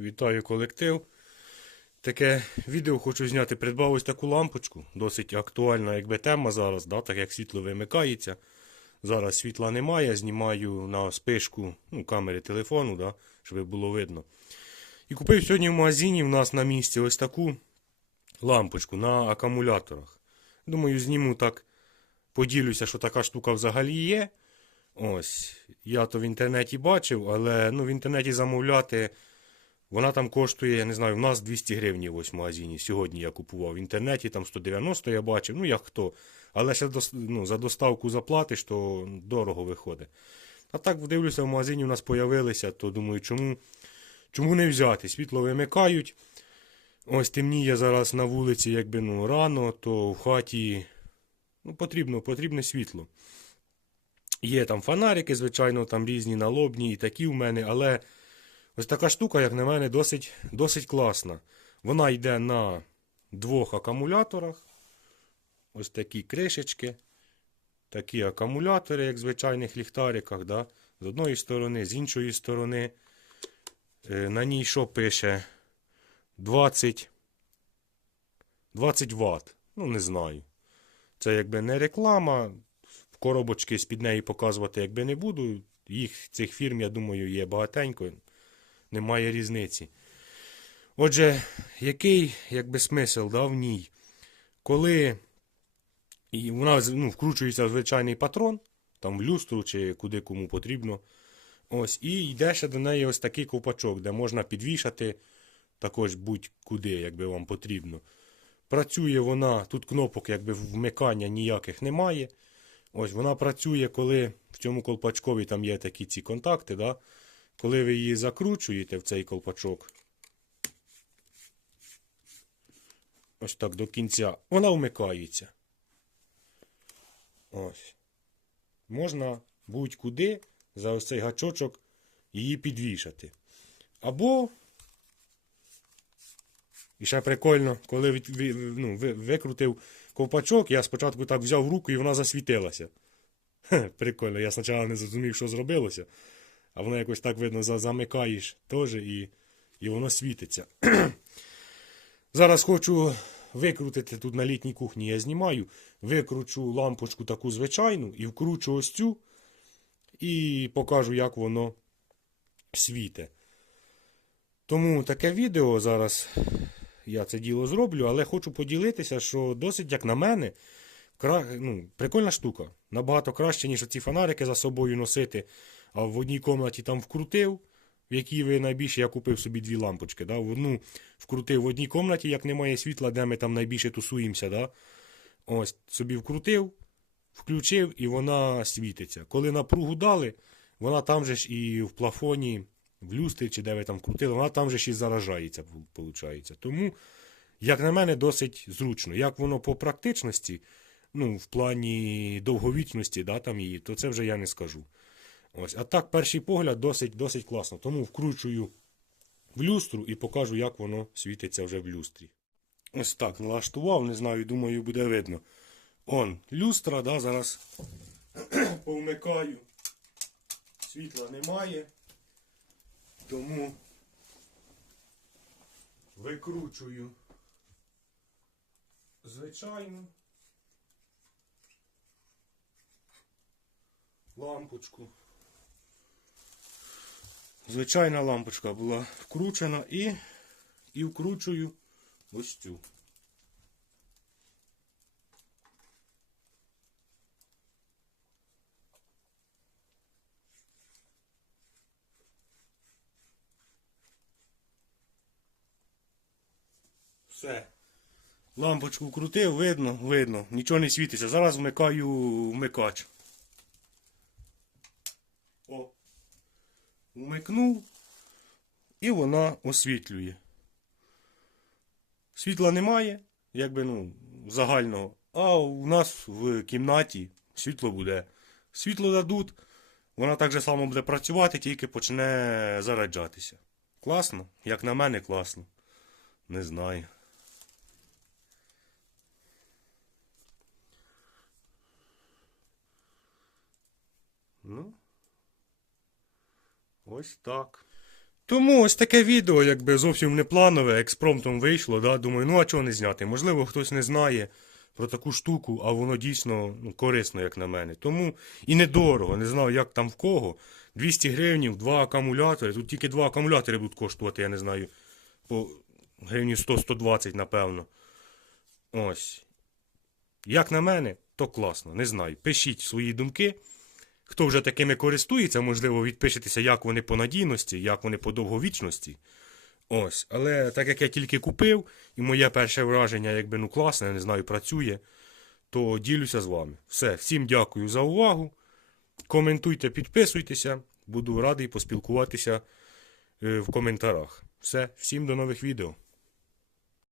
Вітаю колектив. Таке відео хочу зняти. Придбав ось таку лампочку. Досить актуальна, якби тема зараз, да, так як світло вимикається. Зараз світла немає, знімаю на спишку ну, камери телефону, да, щоб було видно. І купив сьогодні в магазині в нас на місці ось таку лампочку на акумуляторах. Думаю, зніму так, поділюся, що така штука взагалі є. Ось, я то в інтернеті бачив, але ну, в інтернеті замовляти. Вона там коштує, я не знаю, в нас 200 гривень в магазині. Сьогодні я купував в інтернеті, там 190 я бачив, ну як хто. Але ще ну, за доставку заплатиш, то дорого виходить. А так дивлюся, в магазині у нас появилися, то думаю, чому, чому не взяти? Світло вимикають. Ось темніє зараз на вулиці, якби ну, рано, то в хаті ну, потрібно, потрібне світло. Є там фонарики, звичайно, там різні налобні і такі в мене, але ось така штука, як на мене, досить, досить класна. Вона йде на двох акумуляторах. Ось такі кришечки, такі акумулятори, як в звичайних ліхтариках. Да? З одної сторони, з іншої сторони. Е, На ній що пише? 20, 20 Вт. Ну, не знаю. Це якби не реклама. Коробочки з-під неї показувати якби не буду. Їх цих фірм, я думаю, є багатенько. Немає різниці. Отже, який якби смисл да, ній? Коли і вона ну, вкручується в звичайний патрон, там в люстру чи куди кому потрібно. Ось, і йде ще до неї ось такий ковпачок, де можна підвішати також будь-куди, якби вам потрібно. Працює вона, тут кнопок якби вмикання ніяких немає. Ось вона працює, коли в цьому колпачкові там є такі ці контакти. Да? Коли ви її закручуєте в цей колпачок, ось так до кінця, вона вмикається. Ось. Можна будь-куди за ось цей гачочок її підвішати. Або, і ще прикольно, коли ну, ви- викрутив ковпачок, я спочатку так взяв руку і вона засвітилася. Хе, прикольно, я спочатку не зрозумів, що зробилося. А воно якось так видно замикаєш теж і, і воно світиться. Зараз хочу викрутити тут на літній кухні, я знімаю, викручу лампочку таку звичайну і вкручу ось цю і покажу, як воно світе. Тому таке відео зараз я це діло зроблю, але хочу поділитися, що досить, як на мене, кра... ну, прикольна штука. Набагато краще, ніж ці фонарики за собою носити. А в одній кімнаті там вкрутив, в якій ви найбільше я купив собі дві лампочки. Да? В одну вкрутив в одній кімнаті, як немає світла, де ми там найбільше тусуємося. Да? Ось собі вкрутив, включив і вона світиться. Коли напругу дали, вона там же ж і в плафоні, в люстрі, чи де ви там крутили, вона там же ж і заражається, виходить. Тому, як на мене, досить зручно. Як воно по практичності, ну, в плані довговічності, да, там її, то це вже я не скажу. Ось, а так, перший погляд досить, досить класно. Тому вкручую в люстру і покажу, як воно світиться вже в люстрі. Ось так налаштував, не знаю, думаю, буде видно. Он, люстра, да, зараз повмикаю. Світла немає. Тому викручую звичайну лампочку. Звичайна лампочка була вкручена і, і вкручую ось цю. Все. Лампочку вкрутив, видно, видно, нічого не світиться. Зараз вмикаю вмикач. Вмикнув. І вона освітлює. Світла немає, якби ну, загального. А у нас в кімнаті світло буде. Світло дадуть, вона так же само буде працювати, тільки почне заряджатися. Класно? Як на мене, класно. Не знаю. Ну. Ось так. Тому ось таке відео, якби зовсім не планове, експромтом вийшло, да? думаю, ну а чого не зняти? Можливо, хтось не знає про таку штуку, а воно дійсно ну, корисно, як на мене. Тому і недорого, не знаю, як там в кого. 200 гривнів, два акумулятори. Тут тільки два акумулятори будуть коштувати, я не знаю, по гривні 100-120, напевно. Ось. Як на мене, то класно, не знаю. Пишіть свої думки. Хто вже такими користується, можливо, відпишетеся, як вони по надійності, як вони по довговічності. Ось. Але так як я тільки купив, і моє перше враження, якби ну класне, я не знаю, працює, то ділюся з вами. Все, всім дякую за увагу. Коментуйте, підписуйтеся. Буду радий поспілкуватися е, в коментарях. Все, всім до нових відео.